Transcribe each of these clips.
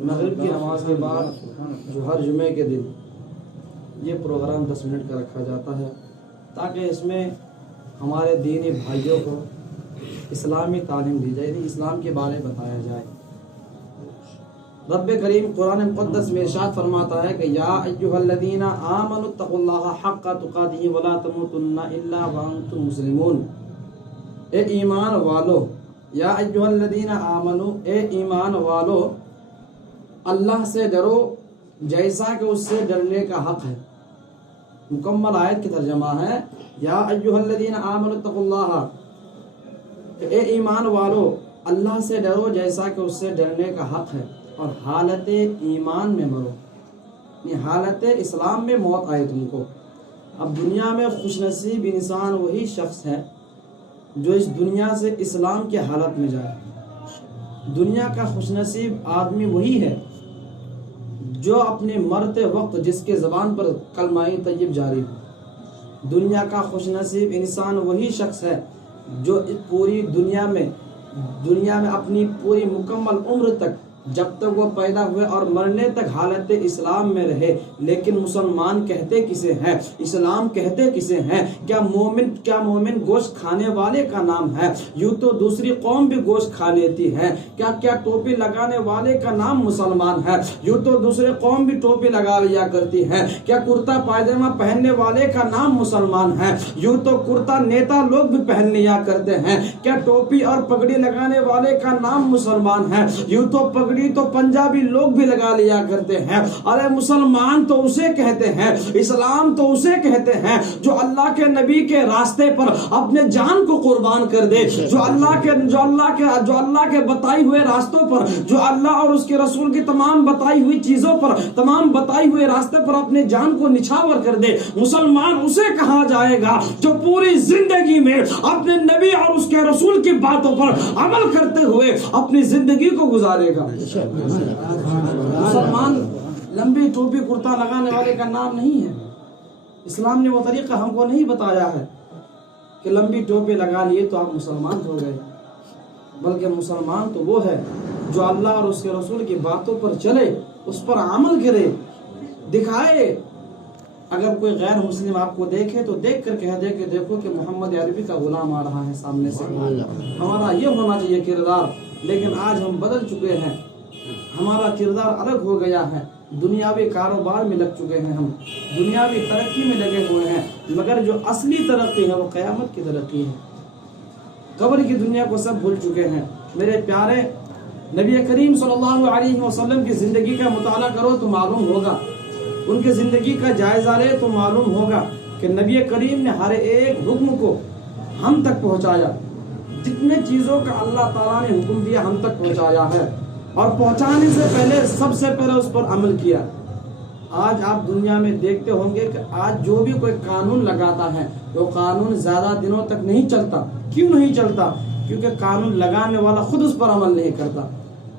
مغرب کی نماز کے بعد جو ہر جمعے کے دن یہ پروگرام 10 منٹ کا رکھا جاتا ہے تاکہ اس میں ہمارے دینی بھائیوں کو اسلامی تعلیم دی جائے، یعنی اسلام کے بارے بتایا جائے۔ رب کریم قرآن مقدس میں ارشاد فرماتا ہے کہ یا ایھا الذین آمنوا اتقوا اللہ حق تقاتہ ولا تموتن الا وانتم مسلمون۔ اے ایمان والو، یا ایھا الذین آمنوا، اے ایمان والو، اللہ سے ڈرو جیسا کہ اس سے ڈرنے کا حق ہے۔ مکمل آیت کی ترجمہ ہے یا ایھا الذین آمنوا اتقوا اللہ، اے ایمان والو اللہ سے ڈرو جیسا کہ اس سے ڈرنے کا حق ہے، اور حالت ایمان میں مرو، یعنی حالت اسلام میں موت آئے تم کو۔ اب دنیا میں خوش نصیب انسان وہی شخص ہے جو اس دنیا سے اسلام کی حالت میں جائے۔ دنیا کا خوش نصیب آدمی وہی ہے جو اپنے مرتے وقت جس کے زبان پر کلمہ طیب جاری ہو۔ دنیا کا خوش نصیب انسان وہی شخص ہے جو پوری دنیا میں اپنی پوری مکمل عمر تک، جب تک وہ پیدا ہوئے اور مرنے تک حالت اسلام میں رہے۔ لیکن مسلمان کہتے کسے ہیں؟ اسلام کہتے کسے ہیں؟ کیا مومن گوشت کھانے والے کا نام ہے؟ یوں تو دوسری قوم بھی گوشت کھا لیتی ہے۔ کیا ٹوپی لگانے والے کا نام مسلمان ہے؟ یوں تو دوسری قوم بھی ٹوپی لگا لیا کرتی ہے۔ کیا کرتا پائجامہ پہننے والے کا نام مسلمان ہے؟ یوں تو کرتا نیتا لوگ بھی پہن لیا کرتے ہیں۔ کیا ٹوپی اور پگڑی لگانے والے کا نام مسلمان ہے؟ یوں تو پگڑی تو پنجابی لوگ بھی لگا لیا کرتے ہیں۔ ارے مسلمان تو اسے کہتے ہیں، اسلام تو اسے کہتے ہیں جو اللہ کے نبی کے راستے پر اپنے جان کو قربان کر دے، جو اللہ کے بتائی ہوئے راستوں پر، جو اللہ اور اس کے رسول کی تمام بتائی ہوئی چیزوں پر، تمام بتائی ہوئے راستے پر اپنے جان کو نچھاور کر دے۔ مسلمان اسے کہا جائے گا جو پوری زندگی میں اپنے نبی اور اس کے رسول کی باتوں پر عمل کرتے ہوئے اپنی زندگی کو گزارے گا۔ مسلمان لمبی ٹوپی کرتا لگانے والے کا نام نہیں ہے۔ اسلام نے وہ طریقہ ہم کو نہیں بتایا ہے کہ لمبی ٹوپی لگا لیے تو آپ مسلمان ہو گئے، بلکہ مسلمان تو وہ ہے جو اللہ اور اس کے رسول کی باتوں پر چلے، اس پر عمل کرے، دکھائے۔ اگر کوئی غیر مسلم آپ کو دیکھے تو دیکھ کر کہہ دے کہ دیکھو کہ محمد عربی کا غلام آ رہا ہے سامنے سے۔ ہمارا یہ ہونا چاہیے کردار، لیکن آج ہم بدل چکے ہیں، ہمارا کردار الگ ہو گیا ہے۔ دنیاوی کاروبار میں لگ چکے ہیں، ہم دنیاوی ترقی میں لگے ہوئے ہیں، مگر جو اصلی ترقی ہے وہ قیامت کی ترقی ہے۔ قبر کی دنیا کو سب بھول چکے ہیں۔ میرے پیارے نبی کریم صلی اللہ علیہ وسلم کی زندگی کا مطالعہ کرو تو معلوم ہوگا، ان کی زندگی کا جائزہ لے تو معلوم ہوگا کہ نبی کریم نے ہر ایک حکم کو ہم تک پہنچایا۔ جتنے چیزوں کا اللہ تعالیٰ نے حکم دیا ہم تک پہنچایا ہے، اور پہنچانے سے پہلے سب سے پہلے اس پر عمل کیا۔ آج آپ دنیا میں دیکھتے ہوں گے کہ آج جو بھی کوئی قانون لگاتا ہے وہ قانون زیادہ دنوں تک نہیں چلتا۔ کیوں نہیں چلتا؟ کیونکہ قانون لگانے والا خود اس پر عمل نہیں کرتا۔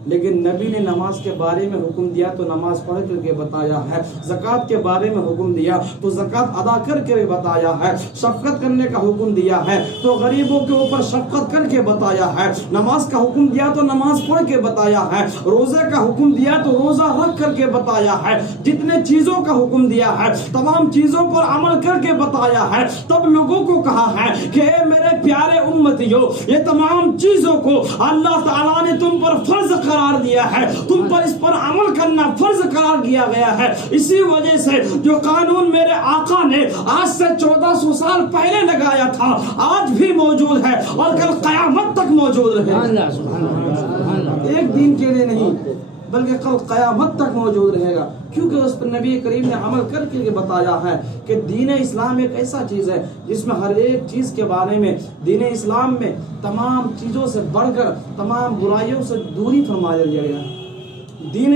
لیکن نبی نے نماز کے بارے میں حکم دیا تو نماز پڑھ کر کے بتایا ہے، زکوٰۃ کے بارے میں حکم دیا تو زکوٰۃ ادا کر کے بتایا ہے، شفقت کرنے کا حکم دیا ہے تو غریبوں کے اوپر شفقت کر کے بتایا ہے، نماز کا حکم دیا تو نماز پڑھ کے بتایا ہے، روزے کا حکم دیا تو روزہ رکھ کر کے بتایا ہے۔ جتنے چیزوں کا حکم دیا ہے تمام چیزوں پر عمل کر کے بتایا ہے۔ تب لوگوں کو کہا ہے کہ اے میرے پیارے امتیو، یہ تمام چیزوں کو اللہ تعالیٰ نے تم پر فرض قرار دیا ہے، تم پر اس پر عمل کرنا فرض قرار دیا گیا ہے۔ اسی وجہ سے جو قانون میرے آقا نے آج سے 1400 سال پہلے لگایا تھا آج بھی موجود ہے اور کل قیامت تک موجود رہے۔ ایک دن کے لیے نہیں بلکہ کل قیامت تک موجود رہے گا، کیونکہ اس پر نبی کریم نے عمل کر کے بتایا ہے کہ دین اسلام ایک ایسا چیز ہے جس میں ہر ایک چیز کے بارے میں دین اسلام میں تمام چیزوں سے بڑھ کر تمام برائیوں سے دوری فرمایا گیا ہے۔ دین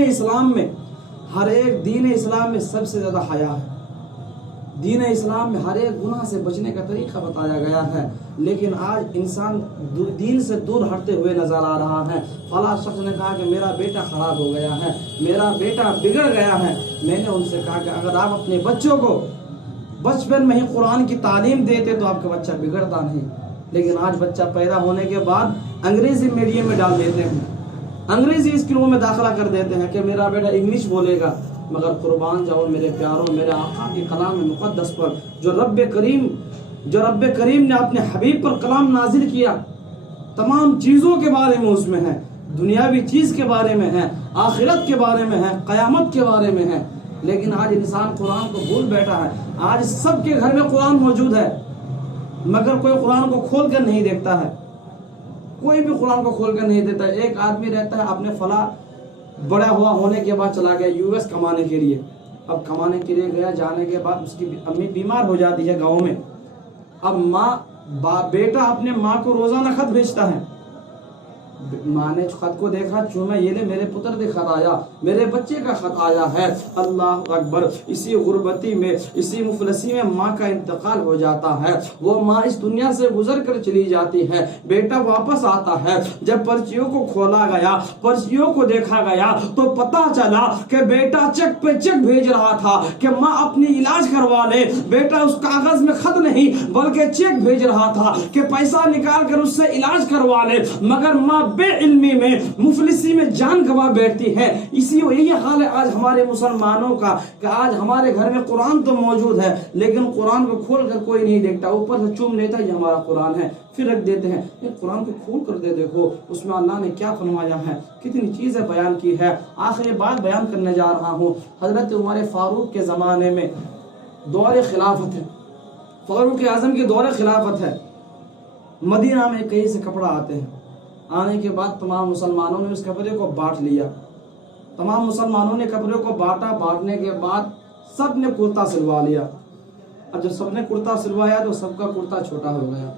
اسلام میں سب سے زیادہ حیا ہے۔ دین اسلام میں ہر ایک گناہ سے بچنے کا طریقہ بتایا گیا ہے، لیکن آج انسان دین سے دور ہٹتے ہوئے نظر آ رہا ہے۔ فلاں شخص نے کہا کہ میرا بیٹا خراب ہو گیا ہے، میرا بیٹا بگڑ گیا ہے۔ میں نے ان سے کہا کہ اگر آپ اپنے بچوں کو بچپن میں ہی قرآن کی تعلیم دیتے تو آپ کا بچہ بگڑتا نہیں، لیکن آج بچہ پیدا ہونے کے بعد انگریزی میڈیم میں ڈال دیتے ہیں، انگریزی اسکولوں میں داخلہ کر دیتے ہیں کہ میرا بیٹا انگلش بولے گا، مگر قربان جاؤ میرے پیاروں، میرے آقا کے کلام مقدس پر جو رب کریم نے اپنے حبیب پر کلام نازل کیا، تمام چیزوں کے بارے میں اس میں ہے، دنیاوی چیز کے بارے میں ہے، آخرت کے بارے میں ہے، قیامت کے بارے میں ہے، لیکن آج انسان قرآن کو بھول بیٹھا ہے۔ آج سب کے گھر میں قرآن موجود ہے، مگر کوئی قرآن کو کھول کر نہیں دیکھتا ہے، کوئی بھی قرآن کو کھول کر نہیں دیتا ہے۔ ایک آدمی رہتا ہے اپنے فلاں بڑا ہوا ہونے کے بعد چلا گیا US کمانے کے لیے، اب کمانے کے لیے گیا، جانے کے بعد اس کی امی بیمار ہو جاتی ہے گاؤں میں، اب بیٹا اپنے ماں کو روزانہ خط بھیجتا ہے، ماں نے خط کو دیکھا، چوما یہ لے میرے پتر دے خط آیا، میرے بچے کا خط آیا ہے، اللہ اکبر۔ اسی غربتی میں، اسی مفلسی میں ماں کا انتقال ہو جاتا ہے، وہ ماں اس دنیا سے گزر کر چلی جاتی ہے، بیٹا واپس آتا ہے۔ جب پرچیوں کو کھولا گیا، پرچیوں کو دیکھا گیا تو پتا چلا کہ بیٹا چیک پہ چیک بھیج رہا تھا کہ ماں اپنی علاج کروا لے، بیٹا اس کاغذ میں خط نہیں بلکہ چیک بھیج رہا تھا کہ پیسہ نکال کر اس سے علاج کروا لے، مگر ماں بے علمی میں، مفلسی میں جان گوا بیٹھتی ہے۔ یہی حال ہے آج ہمارے مسلمانوں کا کہ آج ہمارے گھر میں قرآن تو موجود ہے لیکن قرآن کو کھول کر کوئی نہیں دیکھتا، اوپر سے چوم لیتا یہ ہمارا قرآن ہے، پھر رکھ دیتے ہیں۔ یہ قرآن کو کھول کر دیکھو اس میں اللہ نے کیا فرمایا ہے، کتنی چیزیں بیان کی ہے۔ آخری بات بیان کرنے جا رہا ہوں، حضرت عمر فاروق کے زمانے میں دور خلافت ہے، فاروق اعظم کی دور خلافت ہے، مدینہ میں کہیں سے کپڑا آتے ہیں، آنے کے بعد تمام مسلمانوں نے اس کپڑے کو بانٹ لیا، تمام مسلمانوں نے کپڑے کو بانٹا، بانٹنے کے بعد سب نے کرتا سلوا لیا۔ اب جب سب نے کرتا سلوایا تو سب کا کرتا چھوٹا ہو گیا،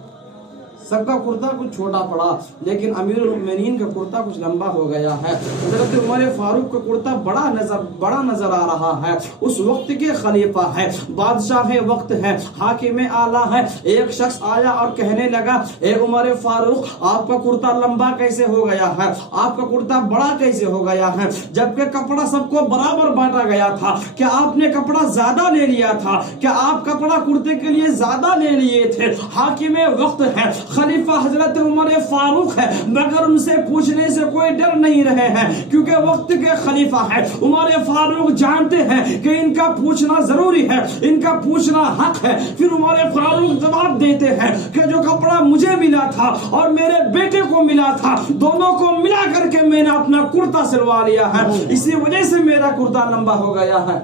سب کا کرتا کچھ چھوٹا پڑا، لیکن امیر المومنین کا کرتا کچھ لمبا ہو گیا ہے۔ حضرت عمر فاروق کا کرتا بڑا نظر آ رہا ہے، اس وقت کے خلیفہ ہے، بادشاہ وقت ہے، حاکم اعلیٰ ہے۔ ایک شخص آیا اور کہنے لگا، اے عمر فاروق آپ کا کرتا لمبا کیسے ہو گیا ہے، آپ کا کرتا بڑا کیسے ہو گیا ہے، جبکہ کپڑا سب کو برابر بانٹا گیا تھا؟ کیا آپ نے کپڑا زیادہ لے لیا تھا؟ کیا آپ کپڑا کرتے کے لیے زیادہ لے لیے تھے؟ حاکم وقت ہے، خلیفہ حضرت عمر فاروق ہے، مگر ان سے پوچھنے سے کوئی ڈر نہیں رہے ہیں کیونکہ وقت کے خلیفہ ہے۔ عمر فاروق جانتے ہیں کہ ان کا پوچھنا ضروری ہے، ان کا پوچھنا حق ہے۔ پھر عمر فاروق جواب دیتے ہیں کہ جو کپڑا مجھے ملا تھا اور میرے بیٹے کو ملا تھا، دونوں کو ملا کر کے میں نے اپنا کرتا سلوا لیا ہے، اسی وجہ سے میرا کرتا لمبا ہو گیا ہے۔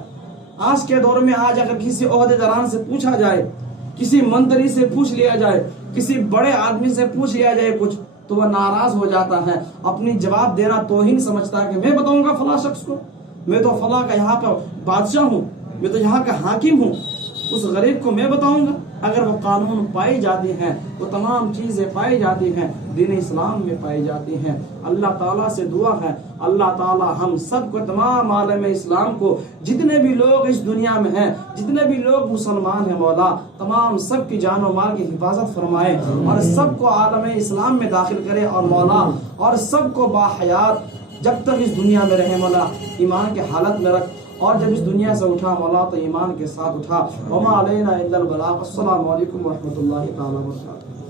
آج کے دور میں آج اگر کسی عہدیداران سے پوچھا جائے، کسی منتری سے پوچھ لیا جائے، کسی بڑے آدمی سے پوچھ لیا جائے کچھ، تو وہ ناراض ہو جاتا ہے، اپنی جواب دینا توہین سمجھتا ہے کہ میں بتاؤں گا فلاں شخص کو، میں تو فلاں کا یہاں کا بادشاہ ہوں، میں تو یہاں کا حاکم ہوں، اس غریب کو میں بتاؤں گا؟ اگر وہ قانون پائی جاتی ہیں، وہ تمام چیزیں پائی جاتی ہیں، دین اسلام میں پائی جاتی ہیں۔ اللہ تعالیٰ سے دعا ہے اللہ تعالیٰ ہم سب کو، تمام عالم اسلام کو، جتنے بھی لوگ اس دنیا میں ہیں، جتنے بھی لوگ مسلمان ہیں، مولا تمام سب کی جان و مال کی حفاظت فرمائے اور سب کو عالم اسلام میں داخل کرے، اور مولا اور سب کو باحیات جب تک اس دنیا میں رہے مولا ایمان کے حالت میں رکھ، اور جب اس دنیا سے اٹھا مولا تو ایمان کے ساتھ اٹھا۔ وما علینا الا البلاغ۔ السلام علیکم ورحمۃ اللہ تعالی وبرکاتہ۔